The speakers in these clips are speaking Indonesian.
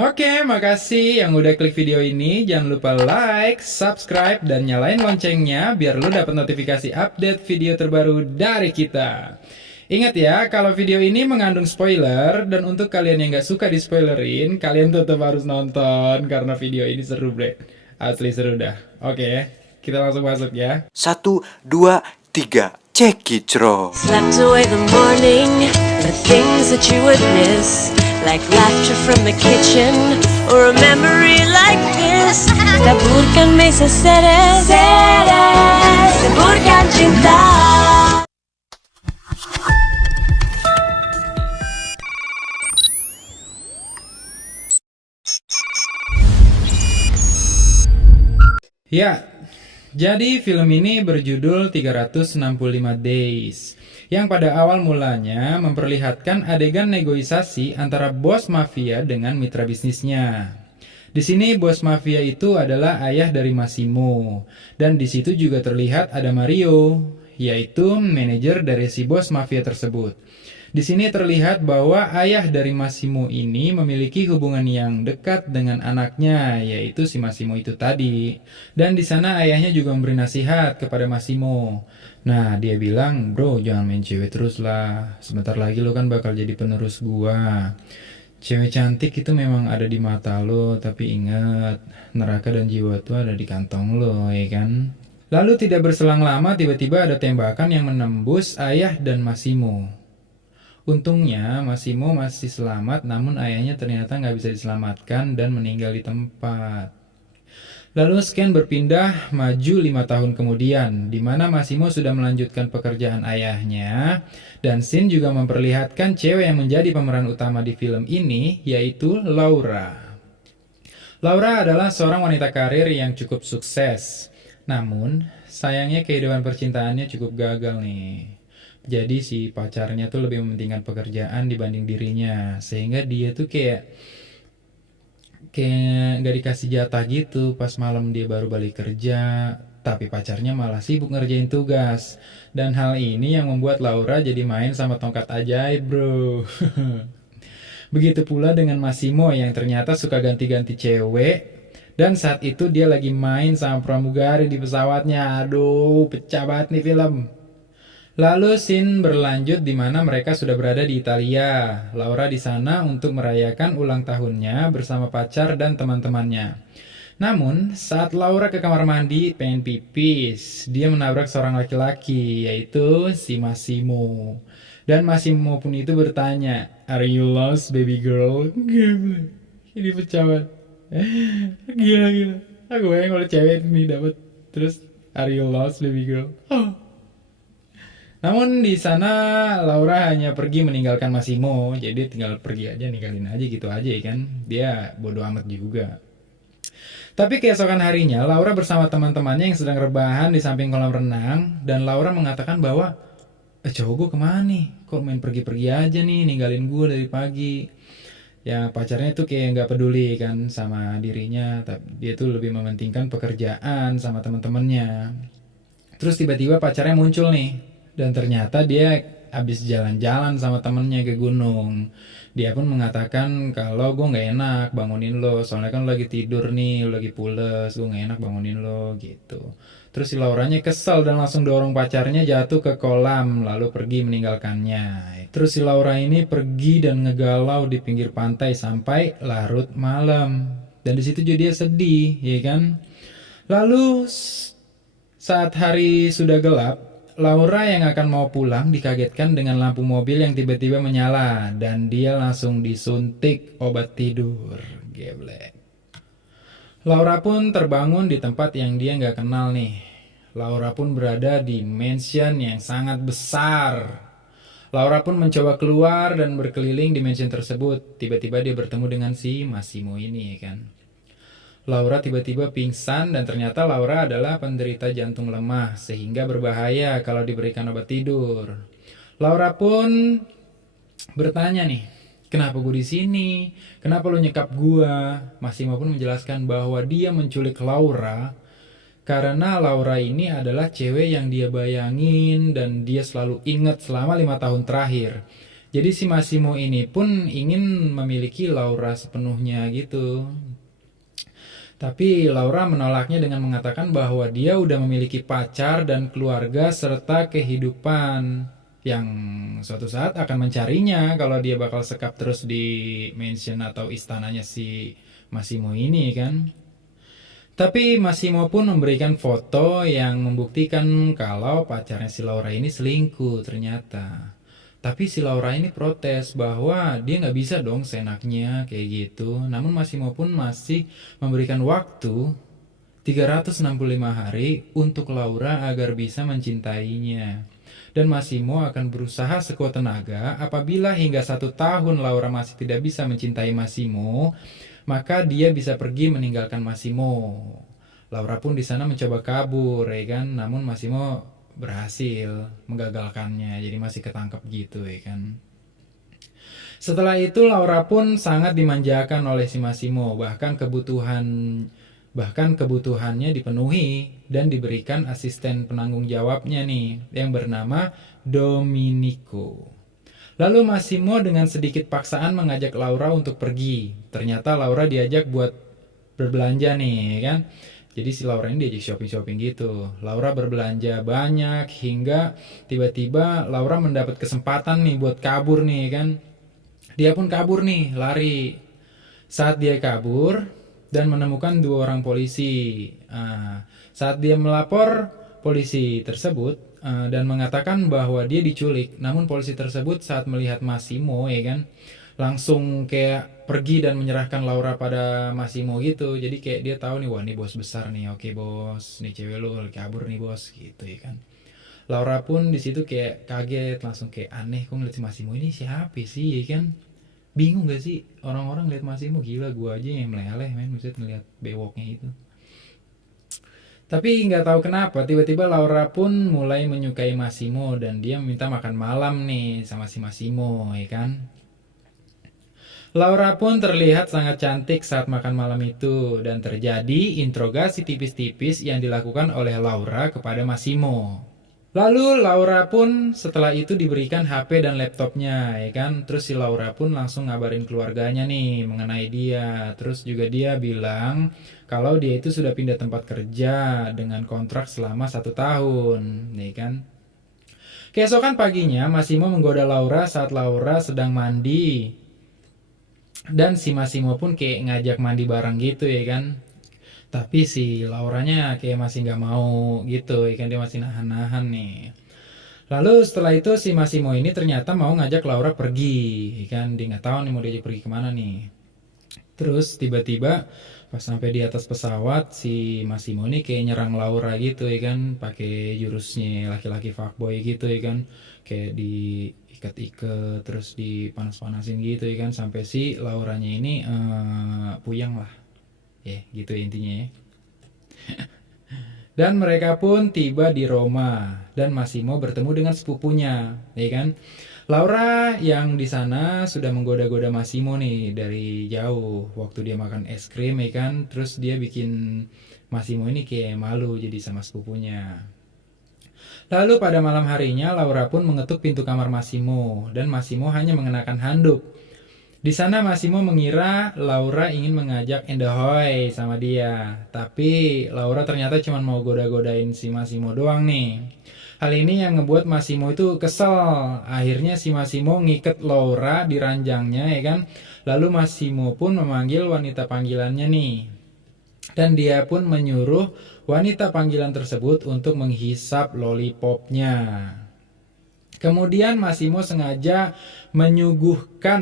Oke, makasih yang udah klik video ini. Jangan lupa like, subscribe, dan nyalain loncengnya biar lu dapat notifikasi update video terbaru dari kita. Ingat ya, kalau video ini mengandung spoiler, dan untuk kalian yang gak suka di spoilerin, kalian tetap harus nonton karena video ini seru, bre. Asli seru dah. Oke, kita langsung masuk ya. 1, 2, 3, cekicro. Slept away the morning, the things that you would miss, like laughter from the kitchen, or a memory like this. Taburkan mesa seres, taburkan cinta. Ya, jadi film ini berjudul 365 Days, yang pada awal mulanya memperlihatkan adegan negosiasi antara bos mafia dengan mitra bisnisnya. Di sini bos mafia itu adalah ayah dari Massimo, dan di situ juga terlihat ada Mario, yaitu manajer dari si bos mafia tersebut. Di sini terlihat bahwa ayah dari Massimo ini memiliki hubungan yang dekat dengan anaknya, yaitu si Massimo itu tadi. Dan di sana ayahnya juga memberi nasihat kepada Massimo. Nah, dia bilang, bro, jangan main cewek terus lah. Sebentar lagi lo kan bakal jadi penerus gua. Cewek cantik itu memang ada di mata lo, tapi ingat, neraka dan jiwa tuh ada di kantong lo, ya kan? Lalu tidak berselang lama, tiba-tiba ada tembakan yang menembus ayah dan Massimo. Untungnya Massimo masih selamat, namun ayahnya ternyata nggak bisa diselamatkan dan meninggal di tempat. Lalu scan berpindah maju 5 tahun kemudian, di mana Massimo sudah melanjutkan pekerjaan ayahnya, dan scene juga memperlihatkan cewek yang menjadi pemeran utama di film ini, yaitu Laura. Laura adalah seorang wanita karir yang cukup sukses, namun sayangnya kehidupan percintaannya cukup gagal nih. Jadi si pacarnya tuh lebih mementingkan pekerjaan dibanding dirinya, sehingga dia tuh kayak gak dikasih jatah gitu. Pas malam dia baru balik kerja, tapi pacarnya malah sibuk ngerjain tugas. Dan hal ini yang membuat Laura jadi main sama tongkat ajaib, bro. Begitu pula dengan Massimo yang ternyata suka ganti-ganti cewek. Dan saat itu dia lagi main sama pramugari di pesawatnya. Aduh, pecah banget nih film. Lalu scene berlanjut di mana mereka sudah berada di Italia. Laura di sana untuk merayakan ulang tahunnya bersama pacar dan teman-temannya. Namun, saat Laura ke kamar mandi pengen pipis, dia menabrak seorang laki-laki, yaitu si Massimo. Dan Massimo pun itu bertanya, "Are you lost, baby girl?" Gila, ini pecah banget. Gila. Aku bayang kalau cewek ini dapat terus, "Are you lost, baby girl?" Oh. Namun di sana Laura hanya pergi meninggalkan Massimo, jadi tinggal pergi aja, ninggalin aja gitu aja ya kan. Dia bodo amat juga. Tapi keesokan harinya Laura bersama teman-temannya yang sedang rebahan di samping kolam renang, dan Laura mengatakan bahwa cowok gue kemana nih? Kok main pergi-pergi aja nih, ninggalin gue dari pagi. Ya pacarnya tuh kayak gak peduli kan sama dirinya, tapi dia tuh lebih mementingkan pekerjaan sama teman-temannya. Terus tiba-tiba pacarnya muncul nih. Dan ternyata dia habis jalan-jalan sama temennya ke gunung. Dia pun mengatakan kalau gue gak enak bangunin lo, soalnya kan lo lagi tidur nih, lo lagi pules, gue gak enak bangunin lo gitu. Terus si Lauranya kesel dan langsung dorong pacarnya jatuh ke kolam, lalu pergi meninggalkannya. Terus si Laura ini pergi dan ngegalau di pinggir pantai sampai larut malam. Dan disitu juga dia sedih, ya kan? Lalu saat hari sudah gelap, Laura yang akan mau pulang dikagetkan dengan lampu mobil yang tiba-tiba menyala, dan dia langsung disuntik obat tidur. Geblek. Laura pun terbangun di tempat yang dia nggak kenal nih. Laura pun berada di mansion yang sangat besar. Laura pun mencoba keluar dan berkeliling di mansion tersebut. Tiba-tiba dia bertemu dengan si Massimo ini, ya kan. Laura tiba-tiba pingsan, dan ternyata Laura adalah penderita jantung lemah sehingga berbahaya kalau diberikan obat tidur. Laura pun bertanya nih, kenapa gue di sini? Kenapa lo nyekap gue? Massimo pun menjelaskan bahwa dia menculik Laura karena Laura ini adalah cewek yang dia bayangin dan dia selalu ingat selama 5 tahun terakhir. Jadi si Massimo ini pun ingin memiliki Laura sepenuhnya gitu. Tapi Laura menolaknya dengan mengatakan bahwa dia udah memiliki pacar dan keluarga serta kehidupan yang suatu saat akan mencarinya kalau dia bakal sekap terus di mansion atau istananya si Massimo ini kan. Tapi Massimo pun memberikan foto yang membuktikan kalau pacarnya si Laura ini selingkuh ternyata. Tapi si Laura ini protes bahwa dia nggak bisa dong seenaknya kayak gitu. Namun Massimo pun masih memberikan waktu 365 hari untuk Laura agar bisa mencintainya. Dan Massimo akan berusaha sekuat tenaga apabila hingga 1 tahun Laura masih tidak bisa mencintai Massimo, maka dia bisa pergi meninggalkan Massimo. Laura pun di sana mencoba kabur, ya kan? Namun Massimo berhasil menggagalkannya, jadi masih ketangkep gitu, ya kan? Setelah itu Laura pun sangat dimanjakan oleh si Massimo, bahkan kebutuhannya dipenuhi dan diberikan asisten penanggung jawabnya nih yang bernama Domenico. Lalu Massimo dengan sedikit paksaan mengajak Laura untuk pergi. Ternyata Laura diajak buat berbelanja nih kan. Jadi si Laura ini diajak shopping-shopping gitu. Laura berbelanja banyak hingga tiba-tiba Laura mendapat kesempatan nih buat kabur nih kan. Dia pun kabur nih, lari. Saat dia kabur dan menemukan 2 orang polisi. Saat dia melapor polisi tersebut dan mengatakan bahwa dia diculik, namun polisi tersebut saat melihat Massimo ya kan langsung kayak pergi dan menyerahkan Laura pada Massimo gitu. Jadi kayak dia tahu nih, wah ini bos besar nih, oke bos, nih cewek lu kabur nih bos gitu ya kan. Laura pun di situ kayak kaget, langsung kayak aneh, kok ngeliat si Massimo ini siapa sih ya kan. Bingung gak sih orang-orang lihat Massimo, gila gua aja yang meleleh men, maksudnya ngeliat bewoknya itu. Tapi nggak tahu kenapa tiba-tiba Laura pun mulai menyukai Massimo dan dia meminta makan malam nih sama si Massimo ya kan. Laura pun terlihat sangat cantik saat makan malam itu dan terjadi interogasi tipis-tipis yang dilakukan oleh Laura kepada Massimo. Lalu Laura pun setelah itu diberikan HP dan laptopnya ya kan. Terus si Laura pun langsung ngabarin keluarganya nih mengenai dia. Terus juga dia bilang kalau dia itu sudah pindah tempat kerja dengan kontrak selama 1 tahun ya kan. Keesokan paginya Massimo menggoda Laura saat Laura sedang mandi. Dan si Massimo pun kayak ngajak mandi bareng gitu ya kan. Tapi si Lauranya kayak masih nggak mau gitu ya kan, dia masih nahan-nahan nih. Lalu setelah itu si Massimo ini ternyata mau ngajak Laura pergi ya kan, dia nggak tahu nih mau diajak pergi kemana nih. Terus tiba-tiba pas sampai di atas pesawat si Massimo ini kayak nyerang Laura gitu ya kan, pakai jurusnya laki-laki fuckboy gitu ya kan, kayak diikat-ikat terus dipanas-panasin gitu ya kan, sampai si Lauranya ini puyeng lah ya gitu ya intinya ya. Dan mereka pun tiba di Roma dan Massimo bertemu dengan sepupunya ya kan. Laura yang di sana sudah menggoda-goda Massimo nih dari jauh waktu dia makan es krim ya kan. Terus dia bikin Massimo ini kayak malu jadi sama sepupunya. Lalu pada malam harinya Laura pun mengetuk pintu kamar Massimo dan Massimo hanya mengenakan handuk. Di sana Massimo mengira Laura ingin mengajak endahoy sama dia. Tapi Laura ternyata cuma mau goda-godain si Massimo doang nih. Hal ini yang ngebuat Massimo itu kesel. Akhirnya si Massimo ngiket Laura di ranjangnya ya kan. Lalu Massimo pun memanggil wanita panggilannya nih. Dan dia pun menyuruh wanita panggilan tersebut untuk menghisap lollipopnya. Kemudian Massimo sengaja menyuguhkan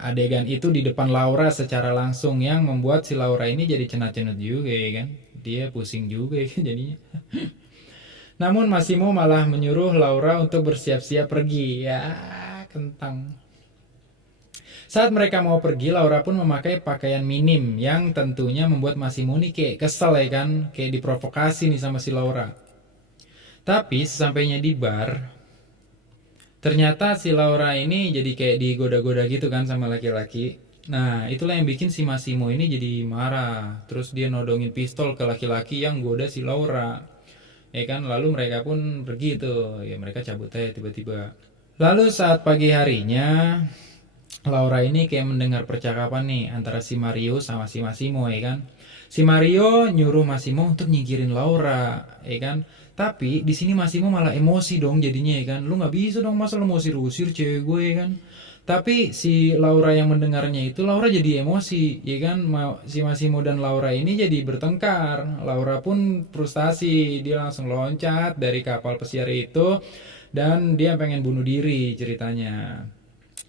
adegan itu di depan Laura secara langsung yang membuat si Laura ini jadi cenat-cenut juga ya kan. Dia pusing juga ya kan jadinya. Namun Massimo malah menyuruh Laura untuk bersiap-siap pergi. Ya, kentang. Saat mereka mau pergi, Laura pun memakai pakaian minim yang tentunya membuat Massimo nih kayak kesel ya kan, kayak diprovokasi nih sama si Laura. Tapi sesampainya di bar, ternyata si Laura ini jadi kayak digoda-goda gitu kan sama laki-laki. Nah itulah yang bikin si Massimo ini jadi marah. Terus dia nodongin pistol ke laki-laki yang goda si Laura ya kan. Lalu mereka pun pergi tuh ya, mereka cabut aja tiba-tiba. Lalu saat pagi harinya, Laura ini kayak mendengar percakapan nih antara si Mario sama si Massimo ya kan. Si Mario nyuruh Massimo untuk nyingkirin Laura, ya kan. Tapi di sini Massimo malah emosi dong jadinya ya kan. Lu nggak bisa dong masa lu mau usir-usir cewek gue ya kan. Tapi si Laura yang mendengarnya itu Laura jadi emosi, ya kan. Si Massimo dan Laura ini jadi bertengkar. Laura pun frustasi, dia langsung loncat dari kapal pesiar itu dan dia pengen bunuh diri ceritanya.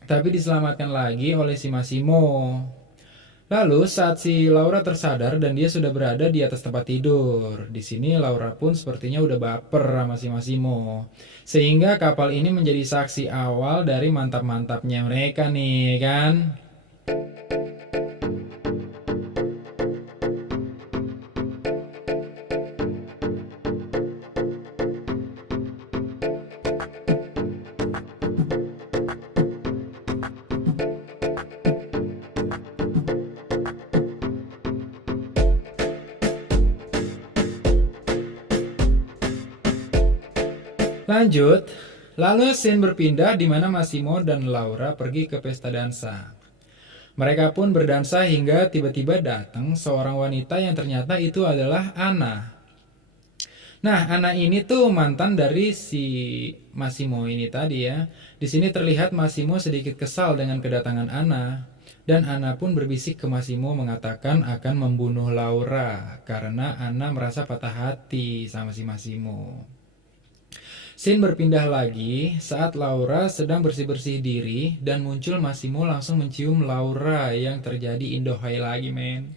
Tapi diselamatkan lagi oleh si Massimo. Lalu saat si Laura tersadar dan dia sudah berada di atas tempat tidur. Di sini Laura pun sepertinya udah baper sama si Massimo. Sehingga kapal ini menjadi saksi awal dari mantap-mantapnya mereka nih kan. Lanjut, lalu scene berpindah di mana Massimo dan Laura pergi ke pesta dansa. Mereka pun berdansa hingga tiba-tiba datang seorang wanita yang ternyata itu adalah Anna. Nah, Anna ini tuh mantan dari si Massimo ini tadi ya. Di sini terlihat Massimo sedikit kesal dengan kedatangan Anna. Dan Anna pun berbisik ke Massimo mengatakan akan membunuh Laura karena Anna merasa patah hati sama si Massimo. Scene berpindah lagi saat Laura sedang bersih-bersih diri dan muncul Massimo langsung mencium Laura yang terjadi indohai lagi men.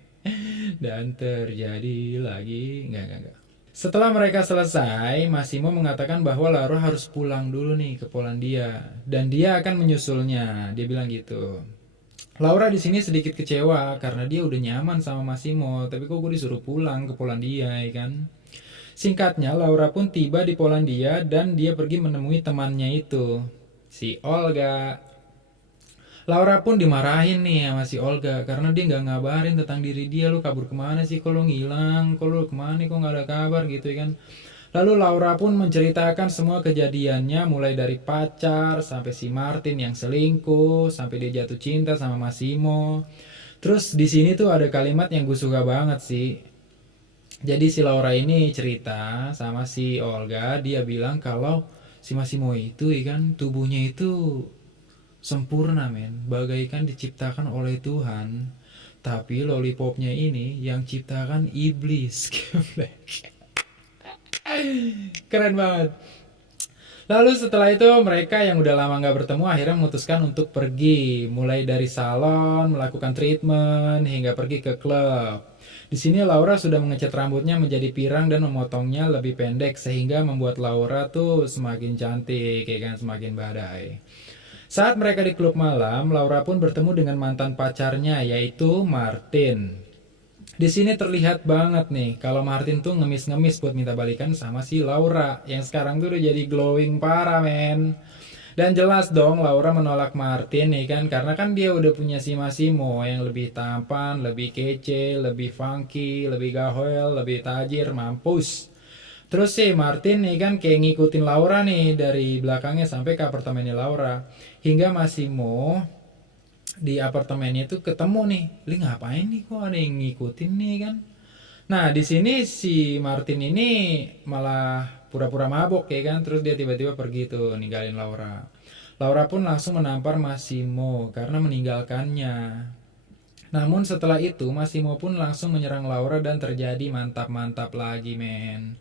Dan terjadi lagi, enggak. Setelah mereka selesai, Massimo mengatakan bahwa Laura harus pulang dulu nih ke Polandia dan dia akan menyusulnya. Dia bilang gitu. Laura di sini sedikit kecewa karena dia udah nyaman sama Massimo, tapi kok gue disuruh pulang ke Polandia ya kan? Singkatnya, Laura pun tiba di Polandia dan dia pergi menemui temannya itu, si Olga. Laura pun dimarahin nih sama si Olga karena dia nggak ngabarin tentang diri dia. Lu kabur kemana sih? Kok lu ngilang? Kok lu kemana? Kok nggak ada kabar gitu ya kan? Lalu Laura pun menceritakan semua kejadiannya mulai dari pacar sampai si Martin yang selingkuh sampai dia jatuh cinta sama Massimo. Terus di sini tuh ada kalimat yang gue suka banget sih. Jadi si Laura ini cerita sama si Olga, dia bilang kalau si Massimo itu kan tubuhnya itu sempurna men, bagaikan diciptakan oleh Tuhan. Tapi lollipopnya ini yang ciptakan iblis. Keren banget. Lalu setelah itu mereka yang udah lama gak bertemu akhirnya memutuskan untuk pergi. Mulai dari salon, melakukan treatment, hingga pergi ke klub. Di sini Laura sudah mengecat rambutnya menjadi pirang dan memotongnya lebih pendek sehingga membuat Laura tuh semakin cantik, ya kan, semakin badai. Saat mereka di klub malam, Laura pun bertemu dengan mantan pacarnya yaitu Martin. Di sini terlihat banget nih kalau Martin tuh ngemis-ngemis buat minta balikan sama si Laura yang sekarang tuh udah jadi glowing parah men. Dan jelas dong Laura menolak Martin nih kan karena kan dia udah punya si Massimo yang lebih tampan, lebih kece, lebih funky, lebih gaul, lebih tajir, mampus. Terus sih Martin nih kan kayak ngikutin Laura nih dari belakangnya sampai ke apartemennya Laura. Hingga Massimo di apartemennya itu ketemu nih, "Li ngapain nih kok ada yang ngikutin nih kan?" Nah, di sini si Martin ini malah pura-pura mabok ya kan, terus dia tiba-tiba pergi tuh ninggalin Laura. Laura pun langsung menampar Massimo karena meninggalkannya. Namun setelah itu Massimo pun langsung menyerang Laura dan terjadi mantap-mantap lagi men.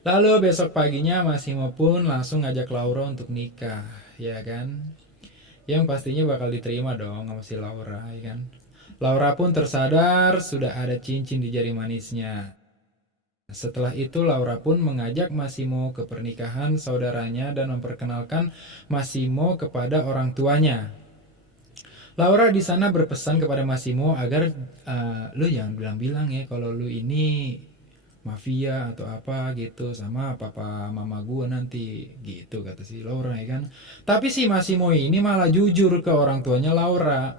Lalu besok paginya Massimo pun langsung ngajak Laura untuk nikah, ya kan? Yang pastinya bakal diterima dong sama si Laura, ya kan? Laura pun tersadar sudah ada cincin di jari manisnya. Setelah itu Laura pun mengajak Massimo ke pernikahan saudaranya dan memperkenalkan Massimo kepada orang tuanya. Laura di sana berpesan kepada Massimo agar lu jangan bilang-bilang ya kalau lu ini mafia atau apa gitu sama papa mama gue nanti gitu kata si Laura ya kan. Tapi si Massimo ini malah jujur ke orang tuanya Laura.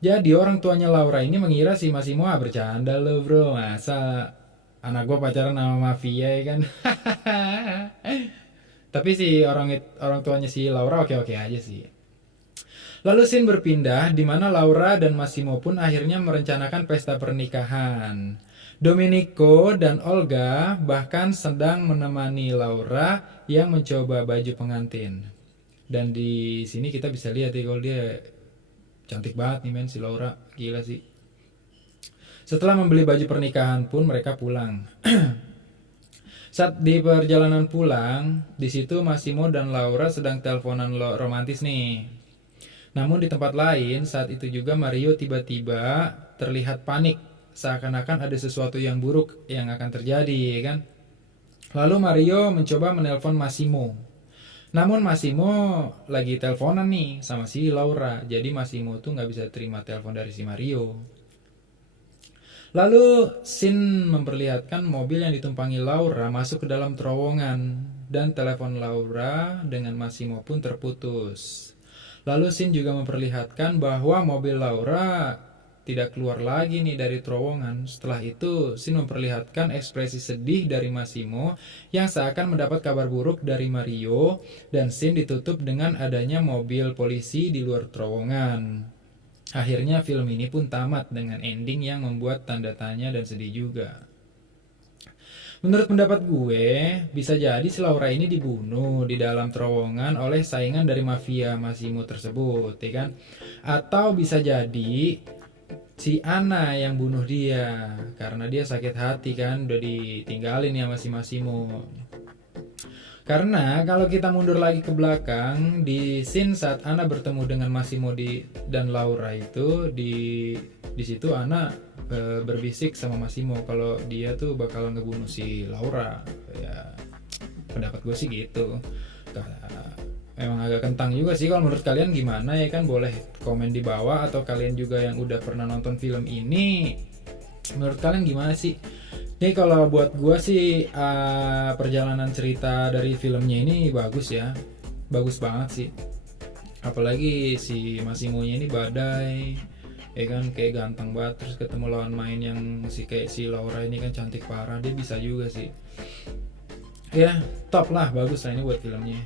Jadi orang tuanya Laura ini mengira si Massimo bercanda lo bro, masa anak gua pacaran sama mafia ya kan. Tapi si orang tuanya si Laura oke-oke aja sih. Lalu scene berpindah di mana Laura dan Massimo pun akhirnya merencanakan pesta pernikahan. Domenico dan Olga bahkan sedang menemani Laura yang mencoba baju pengantin. Dan di sini kita bisa lihat ya kalau dia cantik banget nih men si Laura, gila sih. Setelah membeli baju pernikahan pun mereka pulang. Saat di perjalanan pulang, di situ Massimo dan Laura sedang teleponan romantis nih. Namun di tempat lain, saat itu juga Mario tiba-tiba terlihat panik, seakan-akan ada sesuatu yang buruk yang akan terjadi, ya kan? Lalu Mario mencoba menelpon Massimo. Namun Massimo lagi teleponan nih sama si Laura, jadi Massimo tuh nggak bisa terima telepon dari si Mario. Lalu scene memperlihatkan mobil yang ditumpangi Laura masuk ke dalam terowongan dan telepon Laura dengan Massimo pun terputus. Lalu scene juga memperlihatkan bahwa mobil Laura tidak keluar lagi nih dari terowongan. Setelah itu scene memperlihatkan ekspresi sedih dari Massimo yang seakan mendapat kabar buruk dari Mario, dan scene ditutup dengan adanya mobil polisi di luar terowongan. Akhirnya film ini pun tamat dengan ending yang membuat tanda tanya dan sedih juga. Menurut pendapat gue, bisa jadi si Laura ini dibunuh di dalam terowongan oleh saingan dari mafia Massimo tersebut, ya kan? Atau bisa jadi si Anna yang bunuh dia karena dia sakit hati kan, udah ditinggalin ya si Massimo. Karena kalau kita mundur lagi ke belakang di scene saat Anna bertemu dengan Massimo dan Laura itu di situ Anna berbisik sama Massimo kalau dia tuh bakal ngebunuh si Laura. Ya pendapat gue sih gitu. Emang agak kentang juga sih. Kalau menurut kalian gimana ya kan, boleh komen di bawah, atau kalian juga yang udah pernah nonton film ini, menurut kalian gimana sih? Nih kalau buat gue sih perjalanan cerita dari filmnya ini bagus ya, bagus banget sih. Apalagi si Massimo-nya ini badai, ya kan, kayak ganteng banget, terus ketemu lawan main yang kayak si Laura ini kan cantik parah, dia bisa juga sih. Ya top lah, bagus lah ini buat filmnya.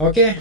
Oke,